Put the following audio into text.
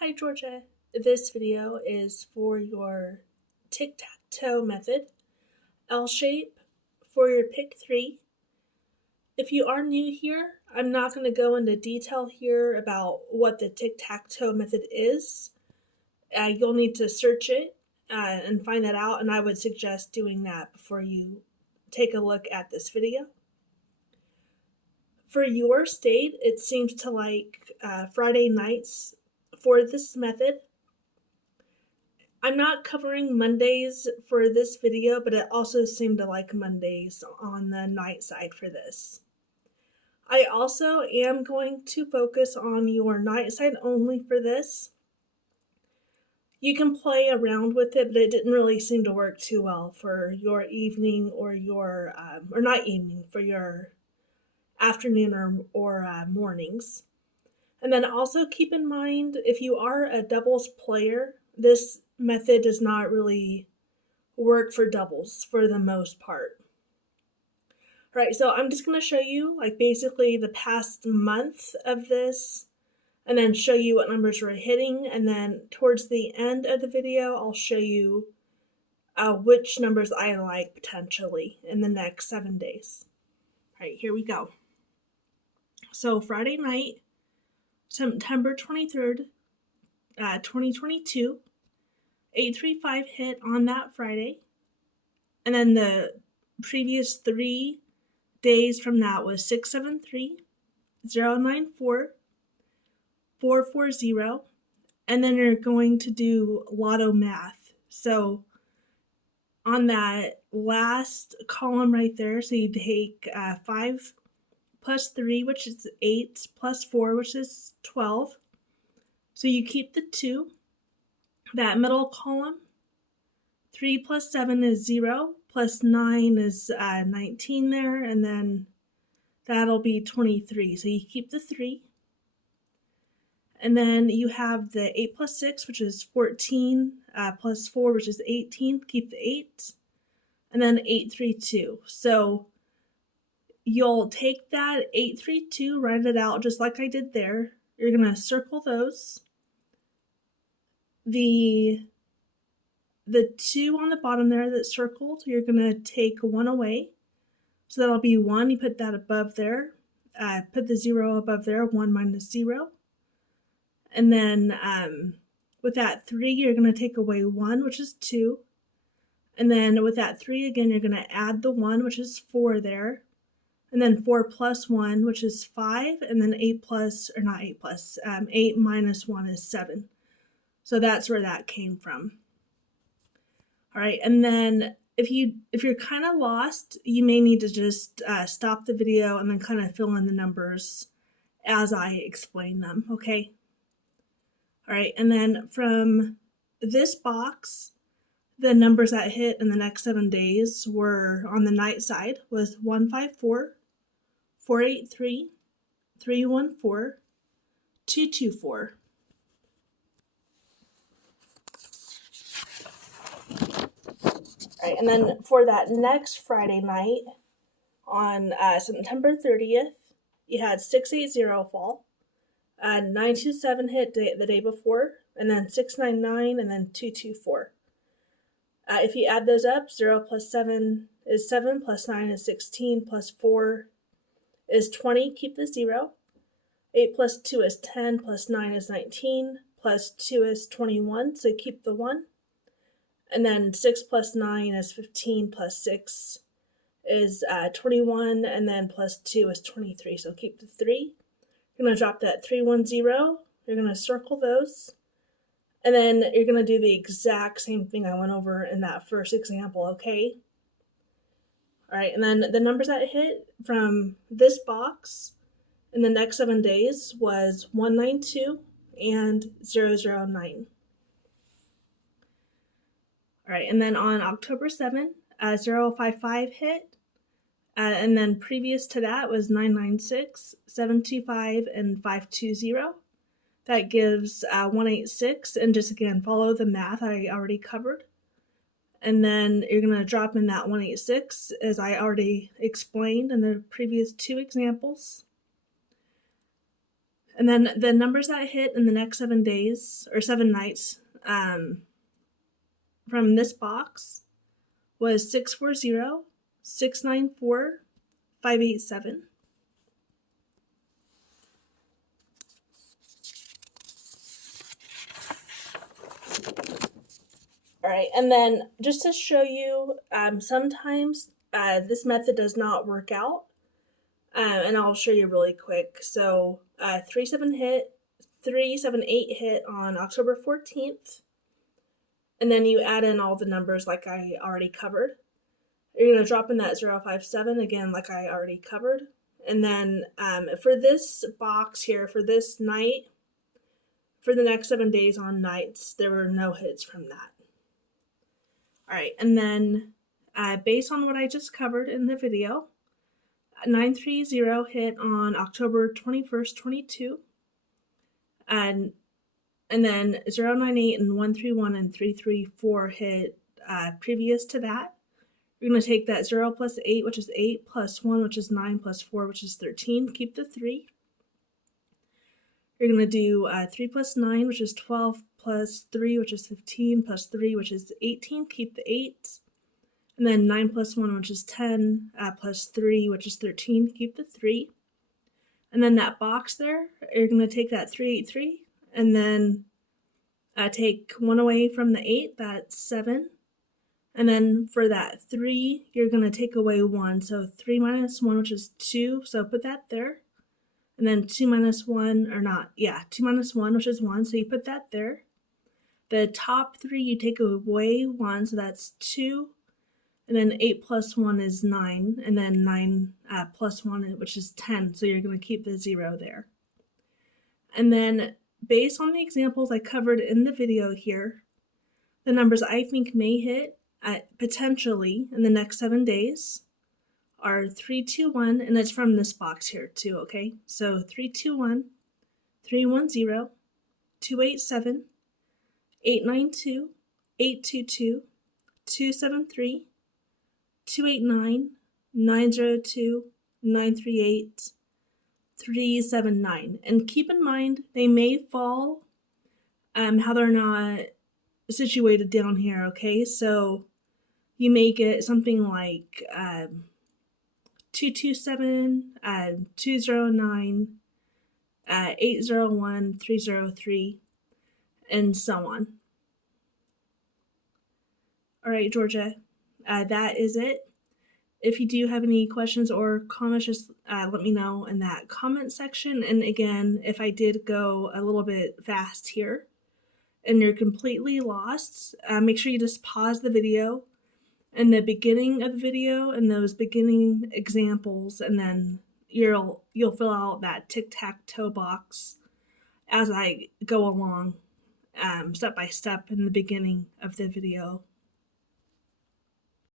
Hi Georgia, this video is for your tic-tac-toe method, L shape for your pick 3. If you are new here, I'm not going to go into detail here about what the tic-tac-toe method is. You'll need to search it and find that out, and I would suggest doing that before you take a look at this video. For your state, it seems to like Friday nights for this method. I'm not covering Mondays for this video, but it also seemed to like Mondays on the night side for this. I also am going to focus on your night side only for this. You can play around with it, but it didn't really seem to work too well for your evening or your, or not evening, for your afternoon or mornings. And then also keep in mind, if you are a doubles player, this method does not really work for doubles for the most part. All right, so I'm just going to show you like basically the past month of this and then show you what numbers we're hitting. And then towards the end of the video, I'll show you which numbers I like potentially in the next 7 days. All right, here we go. So Friday night, September 23rd, 2022, 835 hit on that Friday. And then the previous 3 days from that was 673, 094, 440, and then you're going to do lotto math. So on that last column right there, so you take 5 plus 3, which is 8, plus 4, which is 12. So you keep the 2. That middle column, 3 plus 7 is 0, plus 9 is 19 there, and then that'll be 23. So you keep the 3. And then you have the 8 plus 6, which is 14, plus 4, which is 18. Keep the 8. And then 832. So you'll take that 832, write it out just like I did there. You're going to circle those. The 2 on the bottom there that's circled, you're going to take 1 away. So that'll be 1. You put that above there. Put the 0 above there, 1 minus 0. And then with that 3, you're going to take away 1, which is 2. And then with that 3 again, you're going to add the 1, which is 4 there. And then 4 plus 1, which is 5. And then 8 plus, or not 8 plus, 8 minus 1 is 7. So that's where that came from. All right, and then if you're kind of lost, you may need to just stop the video and then kind of fill in the numbers as I explain them, okay? All right, and then from this box, the numbers that hit in the next 7 days were on the night side was 154, 483, 314, 224. All right, and then for that next Friday night on September 30th, you had 680 fall, 927 hit the day before, and then 699, and then 224. If you add those up, 0 plus 7 is 7, plus 9 is 16, plus 4 is 20, keep the 0. 8 plus 2 is 10, plus 9 is 19, plus 2 is 21, so keep the 1. And then 6 plus 9 is 15, plus 6 is 21, and then plus 2 is 23, so keep the 3. You're going to drop that 310, you're going to circle those, and then you're going to do the exact same thing I went over in that first example, okay? All right, and then the numbers that hit from this box in the next 7 days was 192 and 009. All right, and then on October 7th, 055 hit, and then previous to that was 996, 725, and 520. That gives 186, and just again, follow the math I already covered. And then you're going to drop in that 186, as I already explained in the previous 2 examples. And then the numbers that hit in the next 7 days, or 7 nights, from this box was 640, 694, 587. All right, and then just to show you, sometimes this method does not work out, and I'll show you really quick. So 378 hit on October 14th, and then you add in all the numbers like I already covered. You're going to drop in that 057 again, like I already covered. And then for this box here, for this night, for the next 7 days on nights, there were no hits from that. All right, and then based on what I just covered in the video, 930 hit on October 21st, 22. And then 098 and 131 and 334 hit previous to that. You're going to take that 0 plus 8, which is 8, plus 1, which is 9, plus 4, which is 13. Keep the 3. You're going to do 3 plus 9, which is 12, plus 3, which is 15, plus 3, which is 18. Keep the 8. And then 9 plus 1, which is 10, plus 3, which is 13. Keep the 3. And then that box there, you're going to take that 383, and then take 1 away from the 8, that's 7. And then for that 3, you're going to take away 1. So 3 minus 1, which is 2. So put that there. And then 2 minus 1, or not, yeah, 2 minus 1, which is 1. So you put that there. The top 3, you take away 1. So that's 2. And then 8 plus 1 is 9. And then 9 plus 1, which is 10. So you're going to keep the 0 there. And then based on the examples I covered in the video here, the numbers I think may hit potentially in the next 7 days are 321, and it's from this box here too, okay? So 321, 310, 287, 892, 822, 273, 289, 902, 938, 379. And keep in mind, they may fall how they're not situated down here, okay? So you may get something like 227, 209, 801, 303, and so on. All right, Georgia, that is it. If you do have any questions or comments, just let me know in that comment section. And again, if I did go a little bit fast here and you're completely lost, make sure you just pause the video in the beginning of the video and those beginning examples, and then you'll fill out that tic-tac-toe box as I go along, step by step in the beginning of the video.